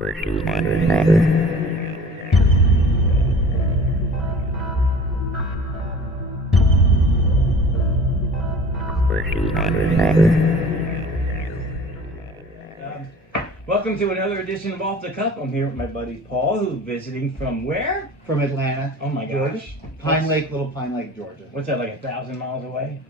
Welcome to another edition of Off the Cuff. I'm here with my buddy Paul, who's visiting from where? From Atlanta. Oh my gosh. Little Pine Lake, Georgia. What's that, like 1,000 miles away?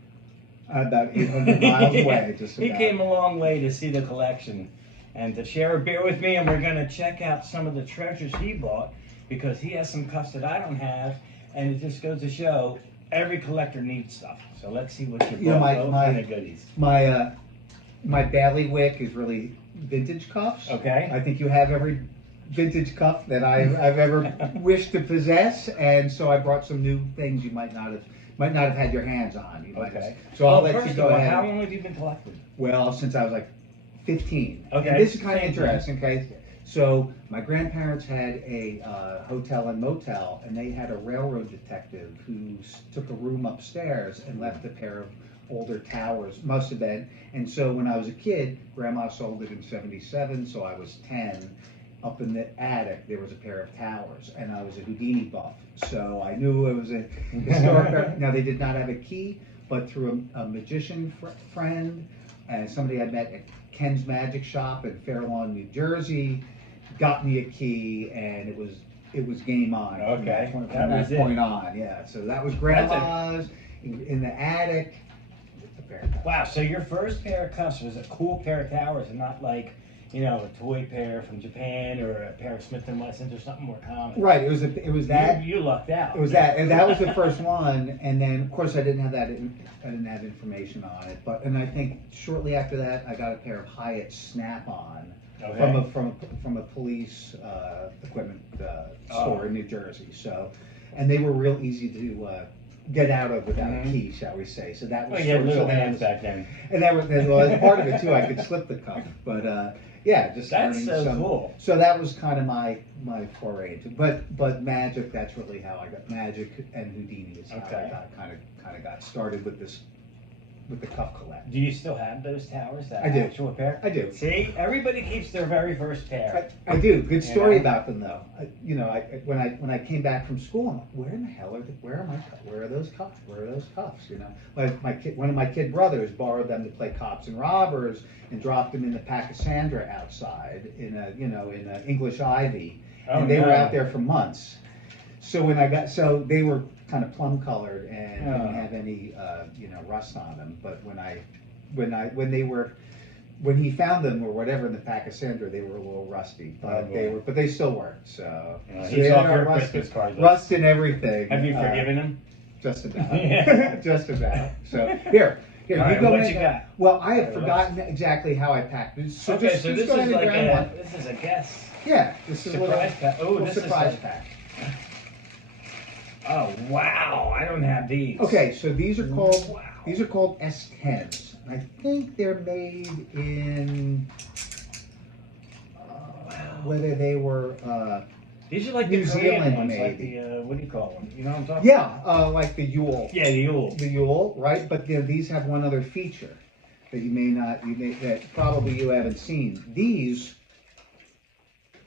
About 800 miles away. Just He about. came a long way to see the collection and to share a beer with me, and we're going to check out some of the treasures he bought because he has some cuffs that I don't have, and it just goes to show every collector needs stuff. So let's see what you bought. My goodies. My bailiwick is really vintage cuffs. Okay. I think you have every vintage cuff that I've ever wished to possess, and so I brought some new things you might not have had your hands on. Okay. So I'll let first you of go all, ahead. how long have you been collecting? Well, since I was like 15. Okay. And this is kind of Same interesting, okay? So my grandparents had a hotel and motel, and they had a railroad detective who took a room upstairs and left a pair of older towers, must have been. And so when I was a kid, Grandma sold it in '77, so I was 10. Up in the attic, there was a pair of towers, and I was a Houdini buff. So I knew it was a historic. Now, they did not have a key, but through a magician friend and somebody I met at Ken's Magic Shop in Fair Lawn, New Jersey, got me a key, and it was game on. Okay. From that point on, yeah. So that was Grandma's in the attic. Wow, so your first pair of cuffs was a cool pair of towers and not like, you know, a toy pair from Japan or a pair of Smith & Wessons or something more common. Right, it was that. You lucked out. It was that, and that was the first one, and then of course I didn't have information on it, and I think shortly after that I got a pair of Hyatt Snap-on from a police equipment store in New Jersey. So, and they were real easy to get out of without a key, shall we say. So that was you had little hands back then. And that was part of it too. I could slip the cuff, but yeah, just that's so cool. So that was kind of my foray into, but magic. That's really how I got magic, and Houdini is how I got kind of got started with the cuff collect. Do you still have those towers? That I do. Actual pair? I do. See, everybody keeps their very first pair. I do. Good story about them though. When I came back from school, I'm like, where in the hell are where are those cuffs? Where are those cuffs? You know, one of my kid brothers borrowed them to play cops and robbers and dropped them in the Pachysandra outside in a English ivy, and they were out there for months. So they were kind of plum colored and didn't have any rust on them. But when he found them or whatever in the Pachysandra, they were a little rusty, but they still worked. So, he's off your Christmas card list. Rust and everything. Have you forgiven him? Just about. Just about. So here. You go what in. You got? Well, I have forgotten exactly how I packed it. So this go is ahead and like grab one. this is a guess. Yeah, this is surprise pack. Oh, this surprise is pack. Oh wow! I don't have these. Okay, so these are called S10s. I think they're made in whether they were these are like New the Korean Zealand ones, maybe. like the what do you call them? You know what I'm talking about? Yeah, like the Yule. Yeah, the Yule. The Yule, right? But these have one other feature that that probably you haven't seen. These.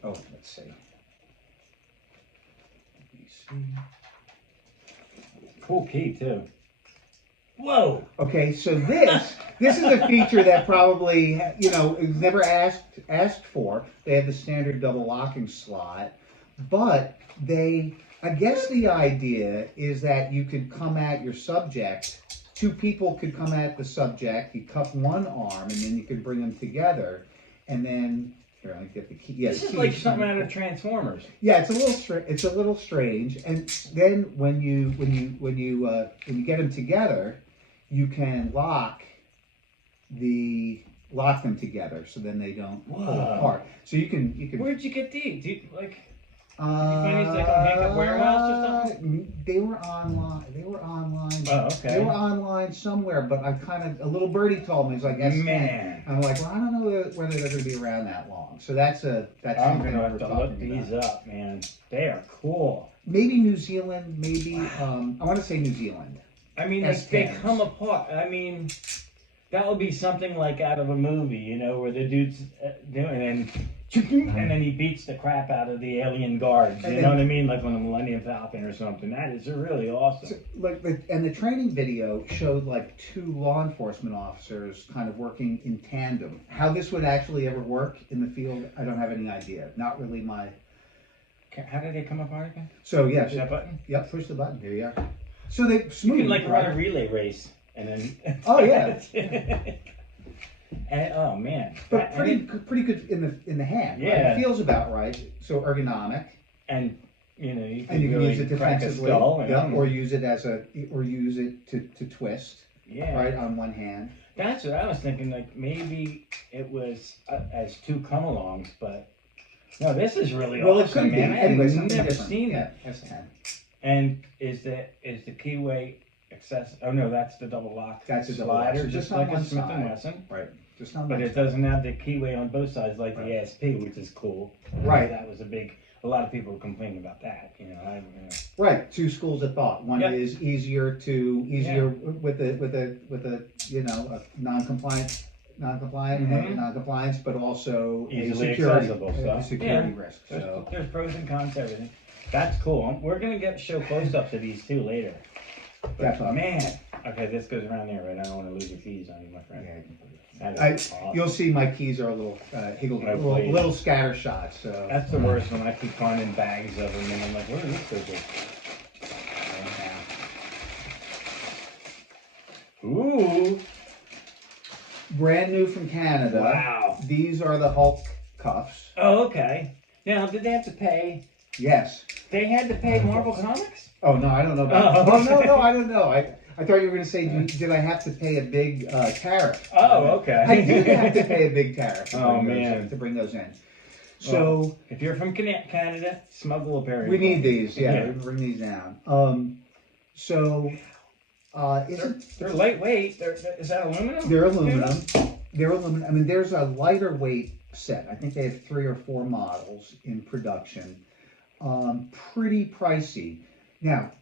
Oh, let's see. Cool key too. Whoa. Okay, so this is a feature that probably is never asked for. They have the standard double locking slot, but I guess the idea is that you could come at your subject. Two people could come at the subject. You cuff one arm, and then you could bring them together, and then. Here, let me get the key. Yeah, this is like something out of Transformers. Yeah, it's a little strange. And then when you get them together, you can lock them together, so then they don't pull apart. So you can. Where'd you get these? Did you find these like on Hank Warehouse or something? They were online. Oh, okay. They were online somewhere, but a little birdie told me, it's like S10. Man. I'm like, well, I don't know whether they're going to be around that long. So that's I'm something gonna we're have to talking look about. these up, man. They are cool. Maybe New Zealand, maybe, I want to say New Zealand. I mean, they come apart. I mean, that would be something like out of a movie, where the dude's doing and and then he beats the crap out of the alien guards. You know what I mean? Like on the Millennium Falcon or something. That is really awesome. So, and the training video showed like 2 law enforcement officers kind of working in tandem. How this would actually ever work in the field, I don't have any idea. Not really my. How did they come apart again? So yeah, Push that button. Yep, push the button. Here you are. So they smooth. You can like run a relay race and then. Oh yeah. And, oh man. But pretty good in the hand. Yeah. Right? It feels about right. So ergonomic. And you know you can, really use it defensively. Or use it to twist. Yeah. Right on one hand. That's what I was thinking. Like maybe it was as 2 come-alongs, but no, this is really well, awesome, it could man. be. Anyways, I've never seen it. S10. And is the keyway access? Oh no, that's the double lock. That's a double lock. slider, So just on like one a Smith side. and Wesson. Right. Just on But one it doesn't have the keyway on both sides like the ASP, which is cool. Right. That was a lot of people were complaining about that. Right, 2 schools of thought. One is easier with a a non-compliant and non-compliance, but also Easily a security, accessible stuff. Risk. There's pros and cons to everything. That's cool. We're gonna show close-ups of these too later. But man, okay, this goes around there, right? I don't want to lose your keys on you, my friend. Yeah, awesome. You'll see my keys are a little little scatter shots. So that's the worst when I keep finding bags of them, and I'm like, where is this? Ooh, brand new from Canada. Wow. These are the Hulk cuffs. Oh, okay. Now, did they have to pay? Yes. They had to pay Marvel Comics? Oh no, I don't know about. Oh no, I don't know. I thought you were going to say, did I have to pay a big tariff? Oh, okay. I did have to pay a big tariff to bring those in. So, well, if you're from Canada, smuggle a pair. We need these, yeah. We bring these down. They're lightweight. Is that aluminum? They're aluminum. They're aluminum. I mean, there's a lighter weight set. I think they have 3 or 4 models in production. Pretty pricey. Now,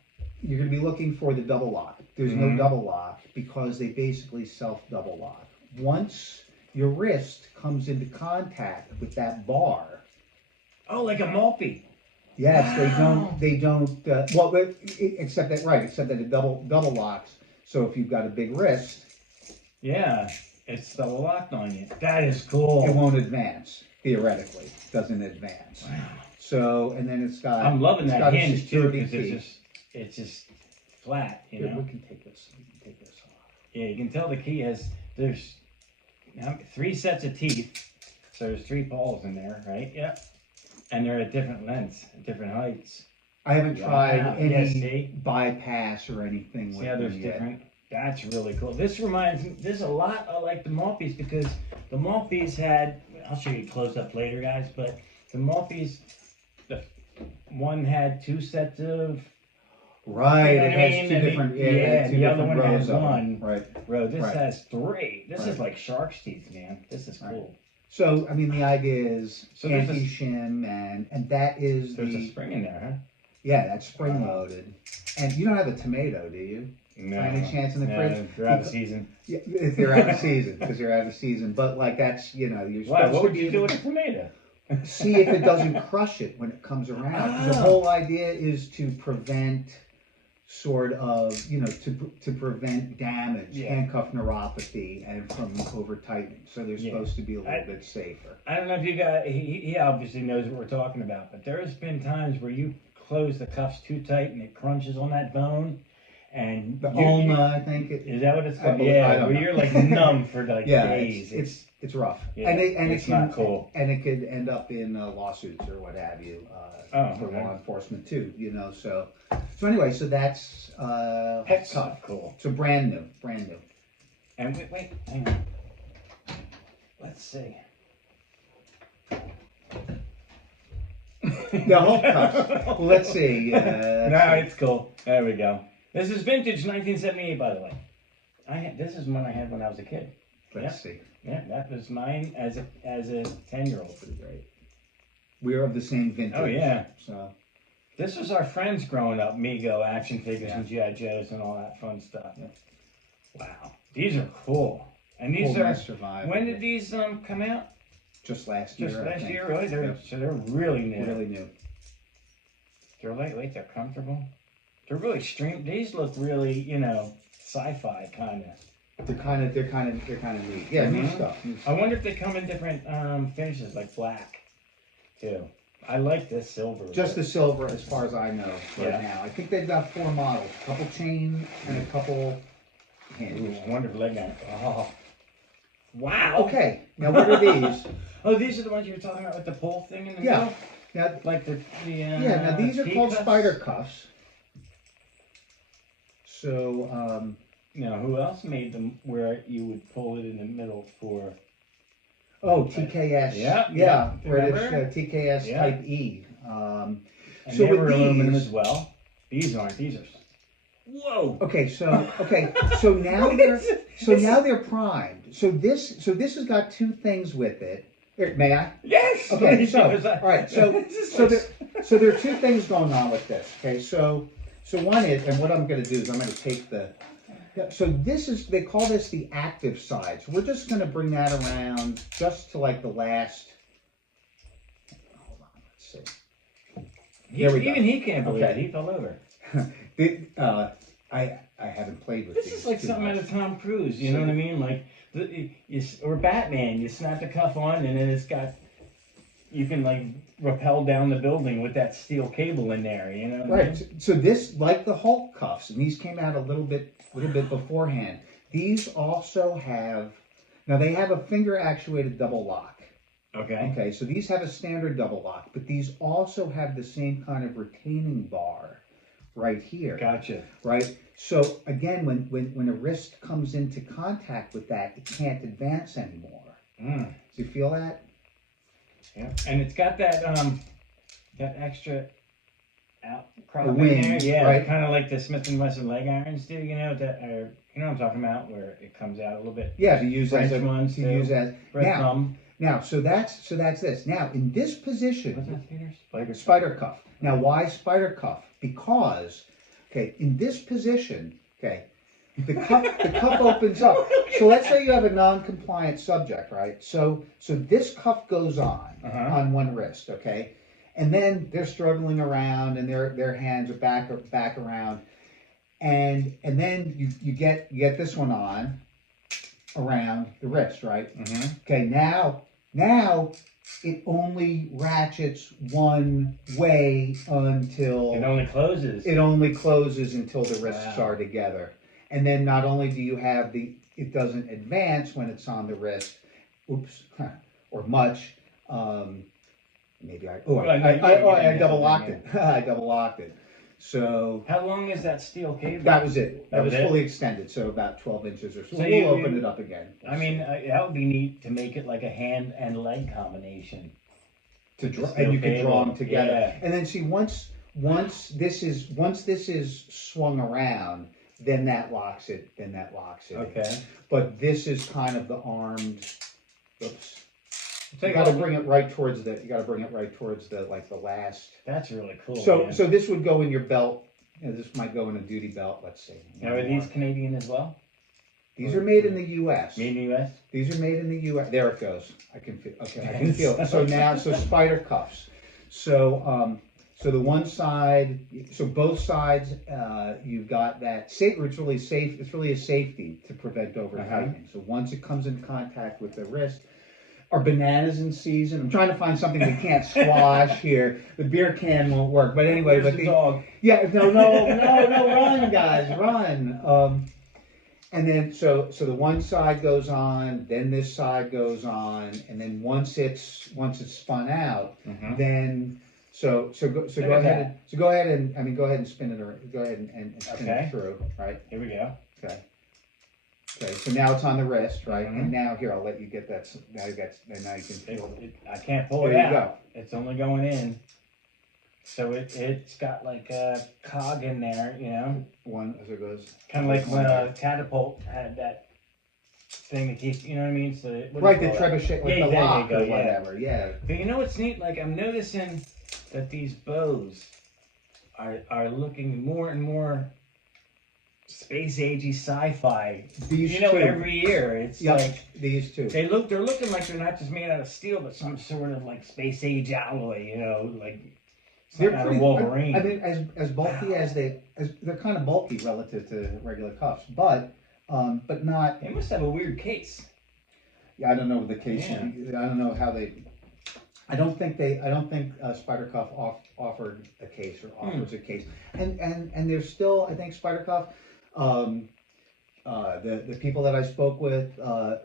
you're going to be looking for the double lock. There's no double lock because they basically self-double lock. Once your wrist comes into contact with that bar. Oh, like a Maltby. Yes, they don't, except that it double locks. So if you've got a big wrist. Yeah, it's double locked on you. That is cool. It won't advance, theoretically. It doesn't advance. Wow. So, and then it's got. I'm loving that hinge too, because key. it's just flat, you know. We can take this off. Yeah, you can tell the key there's 3 sets of teeth, so there's 3 balls in there, right? Yeah. And they're at different lengths, different heights. I haven't tried any Yeah, bypass or anything with them yet. Different. That's really cool. This reminds me, there's a lot I like the Maltbys because the Maltbys had, I'll show you close up later, guys, but the Maltbys, one had 2 sets of. Right, You know it has 2 different. The other one has one. 1. Right. Bro, this has 3. This is like shark's teeth, man. This is cool. Right. So, I mean, the idea is there's anti-shim, and that is there's a spring in there, huh? Yeah, that's spring-loaded. And you don't have a tomato, do you? No. By any chance in the fridge? If they're out of season. Yeah, if they're out of season, because they're out of season. But, like, that's, you're supposed What to would you do with a tomato? see if it doesn't crush it when it comes around. 'Cause the whole idea is to prevent sort of, to prevent damage, handcuff neuropathy, and from over tightening. So they're supposed to be a little bit safer. I don't know if you guys, he obviously knows what we're talking about, but there's been times where you close the cuffs too tight and it crunches on that bone. And the ulna, I think. Is that what it's called? Where you're like numb for like days. It's rough. Yeah, and it's not cool. And it could end up in lawsuits or what have you for law enforcement too. So anyway, so that's tough. Cool. So brand new. And wait, hang on. Let's see. The whole cuffs. Let's see. It's cool. There we go. This is vintage 1978, by the way. This is one I had when I was a kid. Let's see. Yeah, that was mine as a 10-year-old. Pretty great. We're of the same vintage. Oh yeah. So this was our friends growing up. Mego action figures and GI Joes and all that fun stuff. Yeah. Wow, these are cool. And these are. When did these come out? just last year. Just I last think. year, really? Yep. So they're really new. Really new. They're lightweight, they're comfortable. They're really these look really, sci-fi kind of. They're kind of neat. Yeah, new stuff. I wonder if they come in different finishes, like black, too. I like this silver. Just the silver, as far as I know, right Yeah. now. I think they've got 4 models: a couple chain and a couple hinge. Ooh, wonderful leg on. Oh, wow. Okay, now what are these? Oh, these are the ones you were talking about with the pole thing in the Yeah. middle? Now, Like the yeah, now these are called T-cuffs? spider cuffs. So, Now, who else made them where you would pull it in the middle for? oh, TKS. Yeah. British Remember? TKS Yeah. Type E. And So they with were aluminum these- as well. These aren't. These are. Whoa. Okay, so now they're primed. So this has got 2 things with it. Here, may I? Yes. Okay, so Because all right, so this is there are 2 things going on with this. Okay, so one is, and what I'm going to do is I'm going to take the. So this is, they call this the active side. So we're just going to bring that around just to like the last. Hold on, let's see. There we go. Even he can't believe Okay. it. He fell over. I haven't played with This these is like too something much. out of Tom Cruise. You know what I mean? Like or Batman. You snap the cuff on, and then it's got. You can like rappel down the building with that steel cable in there. You know what I mean? Right. So this, like the Hulk cuffs, and these came out a little bit beforehand. These also have, now they have a finger actuated double lock. Okay. Okay. So these have a standard double lock, but these also have the same kind of retaining bar right here. Gotcha. Right. So again, when a wrist comes into contact with that, it can't advance anymore. Mm. Do you feel that? Yeah. And it's got that that extra out crop The in wing, there. Yeah. right. Kind of like the Smith and Wesson leg irons do. You know that. You know what I'm talking about, where it comes out a little bit. Yeah. To use French as a ones to too. use as Red now. thumb. Now, so that's this. Now, in this position, What's that, Peter? spider cuff. Now, why spider cuff? Because, okay, in this position, okay, the cuff opens up. So let's say you have a non-compliant subject, right? So this cuff goes on one wrist, okay, and then they're struggling around, and their hands are back around, and then you get this one on around the wrist, right? Mm-hmm. Okay, now it only ratchets one way until It only closes. until the wrists Wow. are together. And then not only do you have it doesn't advance when it's on the wrist, or much. Maybe I double locked it. I double locked it. So How long is that steel cable? that was it. That That was was it? fully extended, so about 12 inches or so. So We'll open it up again. I mean, that would be neat to make it like a hand and leg combination. To draw, Steel and you can draw cable. them together. Yeah. And then see, once this is swung around, then that locks it. in. Okay. But this is kind of the armed. Oops. So You got to bring it right towards the. You got to bring it right towards the last. That's really cool. So man. so this would go in your belt. This might go in a duty belt. Let's see. Now, are these Canadian as well? These are made in the U.S. Made in the U.S.? These are made in the U.S. There it goes. I can feel. Okay, I can feel it. So now, spider cuffs. So so the one side, so both sides, you've got that safe. It's really safe. It's really a safety to prevent over tightening. So once it comes in contact with the wrist. Are bananas in season? I'm trying to find something we can't squash here. The beer can won't work. But anyway, Where's the dog? yeah, no, run, guys, run. And then so the one side goes on, then this side goes on, and then once it's spun out, then so go ahead and spin it around. Go ahead and spin it through, right? Here we go. Okay, so now it's on the wrist, right? And now here, I'll let you get that. Now you can feel it. I can't pull it There you out. go. It's only going in. So it's got like a cog in there, you know? One as it goes. Kind of like when a catapult had that thing to keep, you know what I mean? So Right, the trebuchet, like Yeah, the there you lock go, or yeah. whatever, yeah. But you know what's neat? Like I'm noticing that these bows are looking more and more space agey sci-fi. These You know, two. every year it's Yep, like these two. they're looking like they're not just made out of steel, but some sort of like space age alloy. You know, like They're out of pretty. Wolverine. I mean, as bulky as they're kind of bulky relative to regular cuffs, but not. They must have a weird case. Yeah, I don't know the case. Yeah. I don't know how they. I don't think Spider Cuff offered a case or offers a case, and there's still, I think, Spider Cuff. The people that I spoke with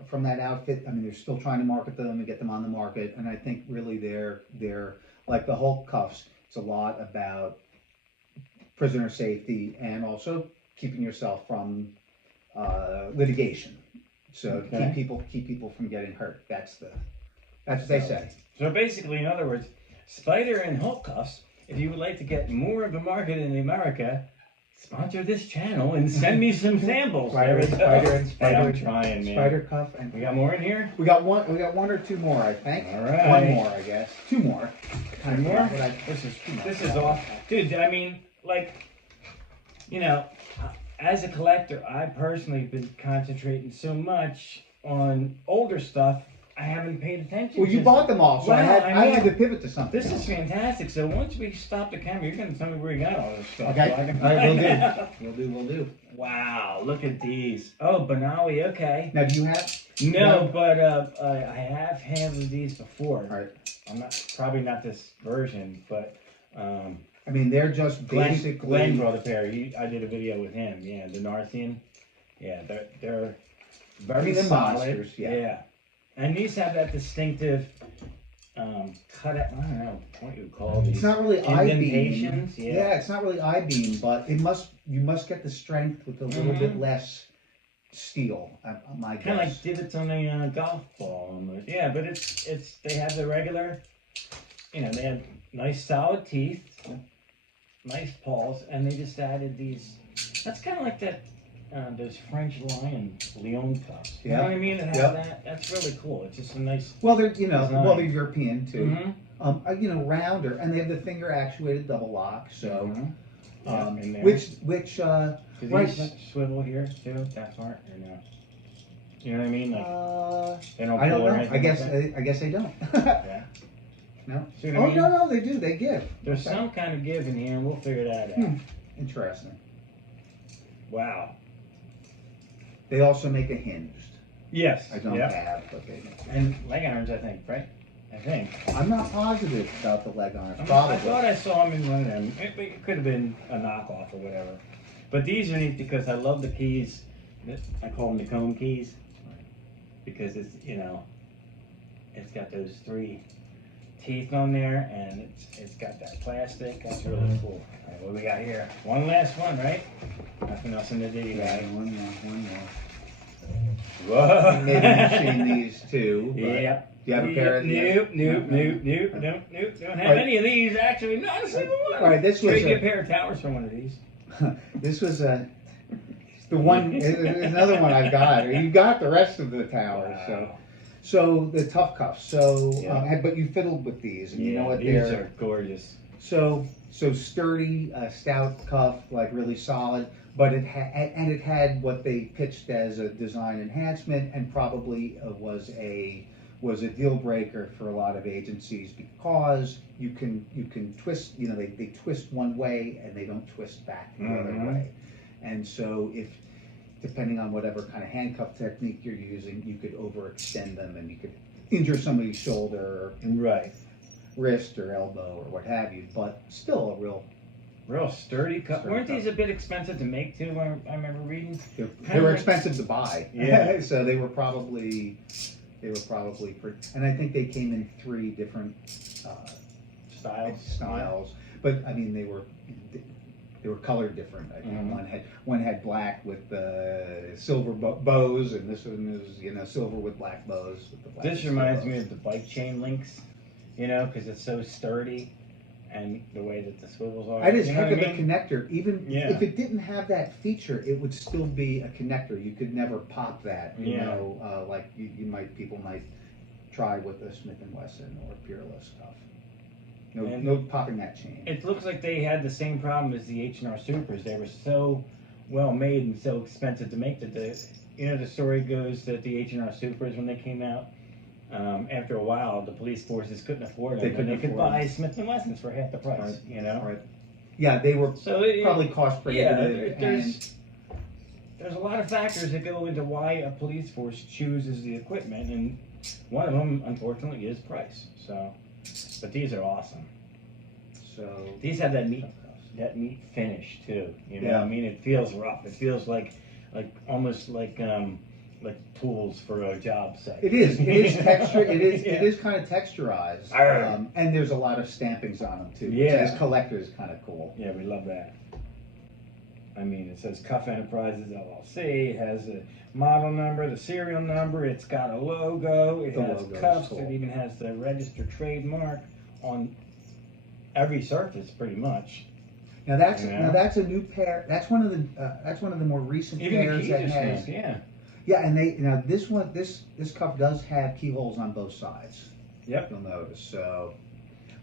from that outfit, I mean, they're still trying to market them and get them on the market, and I think really they're like the Hulk cuffs. It's a lot about prisoner safety and also keeping yourself from litigation. So Okay. keep people from getting hurt. That's what they say. So basically, in other words, Spider and Hulk cuffs. If you would like to get more of a market in America, sponsor this channel and send me some samples. Spider and Hey, I'm Spider, trying, man. Spider Cuff, and We got more in here? we got one or two more, I think. All right. One more, I guess. Two more. Two more? This This is off. Dude, I mean, like, you know, as a collector, I personally have been concentrating so much on older stuff, I haven't paid attention. Well, you bought them all, so Well, I had to pivot to something. This is fantastic. So once we stop the camera, you're going to tell me where you got all this stuff. Okay. So I can All right, find out. we'll do. Wow, look at these. Oh, Benawi, okay. Now, do you have? No, but I have handled these before. All right. I'm probably not this version, but I mean, they're just basically. Glenn brought a pair. I did a video with him. Yeah, the Narthian. Yeah, they're very they're solid. monsters, yeah. And these have that distinctive cut out. I don't know what you would call these. It's not really I-beam. Indentations. Yeah. It's not really I-beam, but you must get the strength with a little bit less steel. My Kind of guess. like divots on a golf ball almost. Yeah, but it's they have the regular. You know, they have nice solid teeth, nice paws, and they just added these. That's kind of like that. Those French lion Leon cuffs. You know what I mean? It has that. That's really cool. It's just a nice. Well, they're design. they're European too. Mm-hmm. Rounder, and they have the finger actuated double lock. So, in there. which Do right. these swivel here too? That part or no? You know what I mean? Like they don't I don't pull or know. anything like that? I guess they don't. Yeah. No. See what I mean? No, they do. They give. There's some kind of give in here, and we'll figure that out. Interesting. Wow. They also make a hinged. Yes. I don't have, but they make. And leg irons, I think, right? I think. I'm not positive about the leg irons. I Probably. thought I saw them in one of them. It could have been a knockoff or whatever. But these are neat because I love the keys. I call them the comb keys because it's it's got those 3 teeth on there and it's got that plastic. That's really cool. All right, what do we got here? One last one, right? Nothing else in the ditty bag. One more. Whoa! Maybe you've seen these too. But Yep. Do you have a pair of these? Nope. Don't have any of these actually. Not a single one. All right, this was Trade you a pair of towers for one of these. This was the one. There's another one I've got. You got the rest of the towers. Wow. So the tough cuffs. So, Yeah. but you fiddled with these, and you know what these they're. are gorgeous. So sturdy, stout cuff, like really solid. But it had what they pitched as a design enhancement, and probably was a deal breaker for a lot of agencies because you can twist. You know, they twist one way and they don't twist back the other way. And so depending on whatever kind of handcuff technique you're using, you could overextend them and you could injure somebody's shoulder, Right. wrist, or elbow, or what have you. But still a Real sturdy cup. Sturdy Weren't cup. these a bit expensive to make too? I remember reading. they were expensive to buy. Yeah. So they were probably pretty, and I think they came in 3 different styles. But I mean, they were colored different. I think one had black with silver bows, and this one is silver with black bows. This reminds me of the bike chain links, because it's so sturdy, and the way that the swivels are. I just You know heck what of I a mean? connector. Even Yeah. if it didn't have that feature, it would still be a connector. You could never pop that. You Yeah. know, like people might try with the Smith and Wesson or Peerless stuff. No popping that chain. It looks like they had the same problem as the H&R Supers. They were so well made and so expensive to make that the story goes that the H&R Supers, when they came out, after a while, the police forces couldn't afford them. They could buy Smith and Wessons for half the price. Right. Right. Yeah, they were probably cost prohibitive. Yeah, there's a lot of factors that go into why a police force chooses the equipment, and one of them, unfortunately, is price. So, but these are awesome. So these have that neat finish too. You know, I mean, it feels rough. It feels like almost like tools for a job site. It is texture. It is kind of texturized, and there's a lot of stampings on them too. Which as collectors, kind of cool. Yeah, we love that. I mean, it says Cuff Enterprises LLC. It has a model number, the serial number. It's got a logo. It has cuffs. Cool. It even has the registered trademark on every surface, pretty much. Now that's a new pair. That's one of the more recent pairs that has. Yeah, and this cuff does have keyholes on both sides. Yep. You'll notice. So,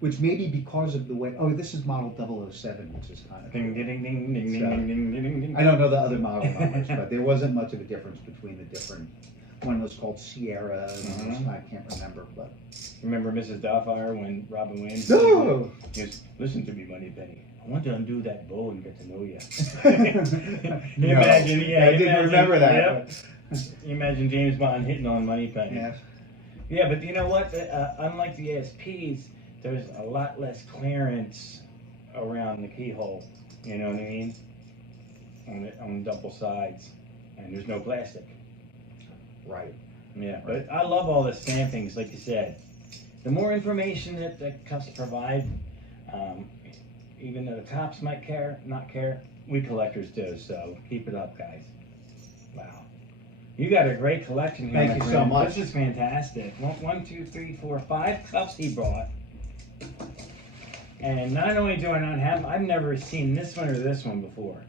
which may be because of the way. Oh, this is model 007, which is kind of. Ding ding ding ding ding ding ding ding ding. I don't know the other model numbers, but there wasn't much of a difference between the different. One was called Sierra, and I can't remember, but. Remember Mrs. Doubtfire when Robin Williams? No. Just listen to me, Moneypenny. I want to undo that bow and get to know you. No, imagine, I didn't remember that. Yep. You imagine James Bond hitting on Moneypenny. Yes. Yeah, but you know what? Unlike the ASPs, there's a lot less clearance around the keyhole. You know what I mean? On the double sides, and there's no plastic. Right. Yeah, but I love all the stampings, like you said. The more information that the cuffs provide, even though the cops might not care, we collectors do. So keep it up, guys. Wow. You got a great collection here. Thank you so much. This is fantastic. 1, 2, 3, 4, 5 cups he brought. And not only do I not have them, I've never seen this one or this one before.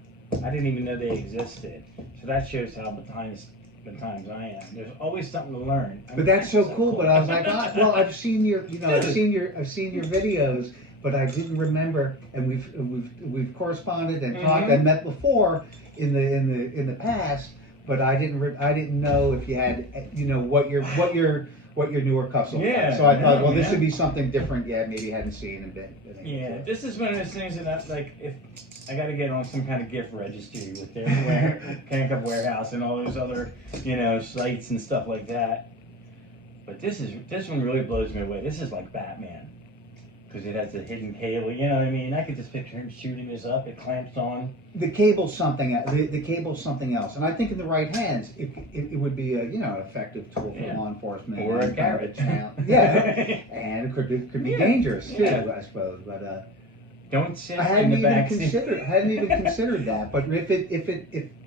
I didn't even know they existed. So that shows how behind the times I am. There's always something to learn. But that's so cool. But I was like, well, I've seen your videos, but I didn't remember. And we've corresponded and talked and met before in the past. But I didn't know if you had what your newer cuffs look like. So I thought, well, this would be something different. Yeah, maybe you hadn't seen and been. Yeah, this is one of those things that if I got to get on some kind of gift registry with their Can Cup Warehouse and all those other sites and stuff like that. But this one really blows me away. This is like Batman. Because it has the hidden cable, you know what I mean? I could just picture him shooting this up. It clamps on. The cable's something. The cable's something else, and I think in the right hands, it would be an effective tool for law enforcement or a carrot. And it could be dangerous too, I suppose. But don't sit in the back seat. I hadn't even considered that. But if it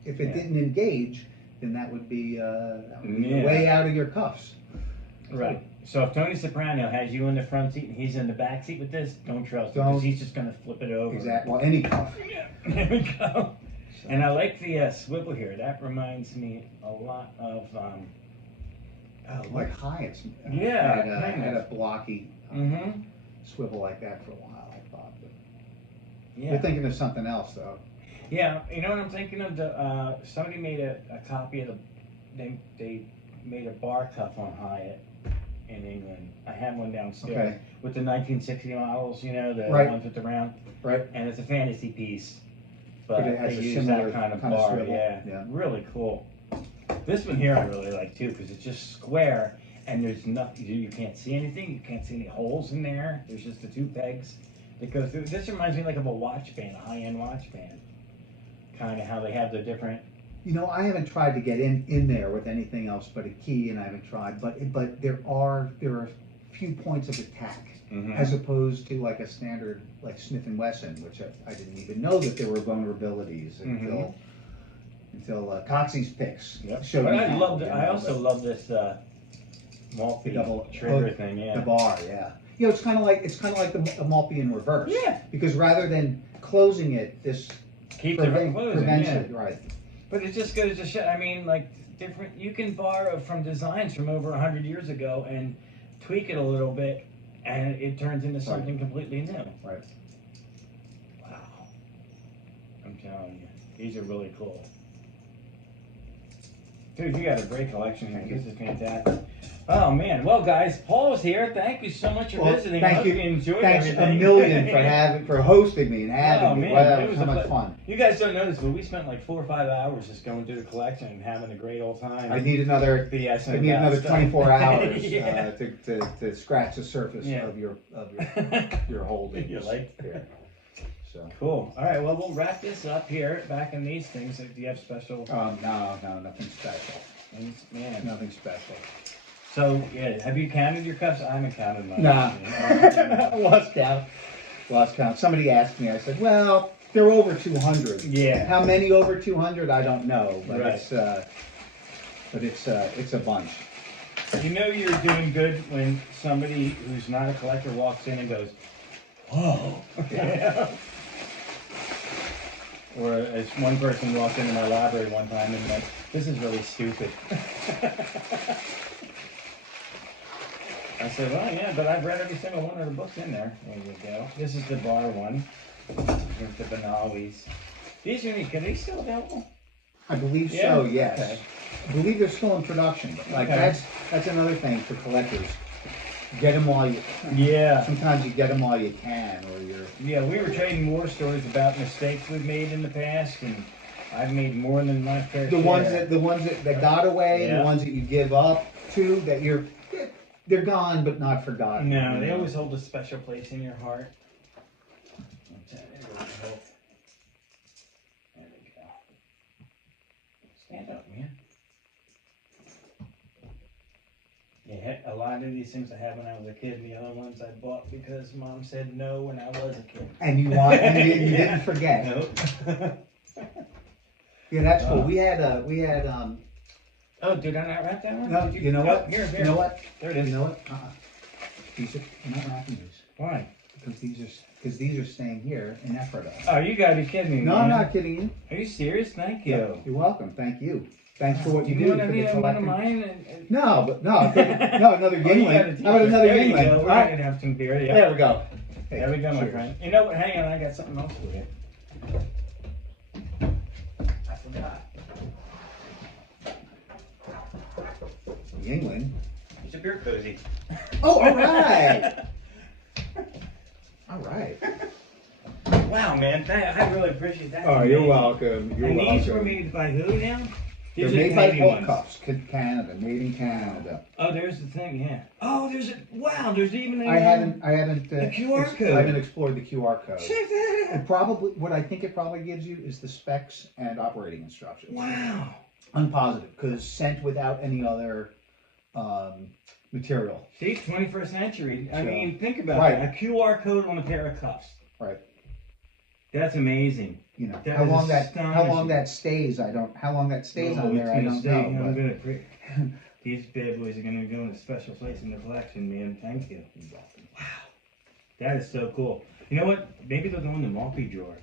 didn't engage, then that would be way out of your cuffs. Right. So if Tony Soprano has you in the front seat and he's in the back seat with this, don't trust him because he's just going to flip it over. Exactly. Well, any cuff. Yeah. There we go. And I like the swivel here. That reminds me a lot of like Hyatt's. Yeah. Had a blocky swivel like that for a while, I thought. But you're thinking of something else, though. Yeah. You know what I'm thinking of? Somebody made a copy of they made a bar cuff on Hyatt in England. I have one downstairs with the 1960 models, the ones with the round. Right. And it's a fantasy piece, but it has they a use similar that kind of bar. swivel. Yeah, really cool. This one here I really like too because it's just square and there's nothing. You can't see anything. You can't see any holes in there. There's just the 2 pegs that go through. This reminds me like of a watch band, a high-end watch band. Kind of how they have the different. I haven't tried to get in there with anything else but a key, and I haven't tried. But there are a few points of attack, as opposed to like a standard like Smith and Wesson, which I didn't even know that there were vulnerabilities until Coxey's picks showed me. I also love this Maltby double trigger thing. Yeah. The bar, yeah. It's kind of like the Maltby in reverse. Yeah. Because rather than closing it, this keeps it from closing. Prevents it, right. But it just goes to show, different, you can borrow from designs from over 100 years ago and tweak it a little bit, and it turns into something completely new. Right. Wow. I'm telling you, these are really cool. Dude, you got a great collection here. This is fantastic. Oh man, well guys, Paul's here. Thank you so much for visiting. Thank you. Enjoyed Thanks everything. a million for hosting me and having me. Man, Wow, it was so a much fun. You guys don't know this, but we spent like 4 or 5 hours just going through the collection and having a great old time. I need another. BSing I need another stuff. 24 hours Yeah. to scratch the surface Yeah. of your holdings. You like? Yeah. So. Cool. All right. Well, we'll wrap this up here. Back in these things, do you have special? No, nothing special. Man, Nothing special. So yeah, have you counted your cups? I haven't counted mine. Nah. Lost count. Lost count. Somebody asked me. I said, well, they're over 200. Yeah. How many over 200? I don't know, but Right. it's a bunch. You know you're doing good when somebody who's not a collector walks in and goes, "Whoa!" Yeah. Or as one person walked into my library one time and went, "This is really stupid." I said, "Well, yeah, but I've read every single one of the books in there." There you go. This is the bar one. Here's the Benawis. These are unique. Are they still available? I believe Yeah? so, yes. Okay. I believe they're still in production. But like Okay. that's another thing for collectors. Get them while you. Yeah. Sometimes you get them while you can, or you're. Yeah, we were trading war stories about mistakes we've made in the past, and I've made more than my fair The share. ones that got away, Yeah. the ones that you give up to, they're gone but not forgotten. No, they always hold a special place in your heart. There we go. Stand up, man. Yeah, a lot of these things I had when I was a kid, the other ones I bought because Mom said no when I was a kid. And you you Yeah. didn't forget. Nope. Yeah, that's cool. We had Oh, did I not wrap that one? no, Did you know oh, what? Here. You know what? There it is. You know what? These are, I'm not wrapping these. Why? Because these are staying here in Ephrata. Oh, you gotta be kidding me, No, man. I'm not kidding you. Are you serious? Thank you. You're welcome. Thank you. Thanks for what you Do do you want for to the be one of collecting. mine? No, another Oh, you got a Yingling. How about t-shirt. another There you Yingling? go. All We're right. gonna have some beer. Yeah. There we go. Hey, There we go, my cheers. friend. You know what? Hang on, I got something else for you. I forgot. Yingling. It's a beer cozy. Oh, all right. All right. Wow, man! I really appreciate that. Oh, you're welcome. You're and welcome. these were made by who now? They're These are made by Canadian Hulk ones. Cuffs, Canada, made in Canada. Oh, there's the thing. Yeah. Oh, there's a wow. There's even a. I haven't. The QR code. I haven't explored the QR code. Check that out. It probably, what I think it probably gives you is the specs and operating instructions. Wow. I'm positive, because sent without any other material. See, 21st century. I So, mean, think about right. that. A QR code on a pair of cuffs. Right. That's amazing. You know, That how is long astonishing. that stays, how long that stays on there, I don't know. But These bad boys are gonna go in a special place in the collection, man. Thank you. Wow. That is so cool. You know what? Maybe they'll go in the multi drawer.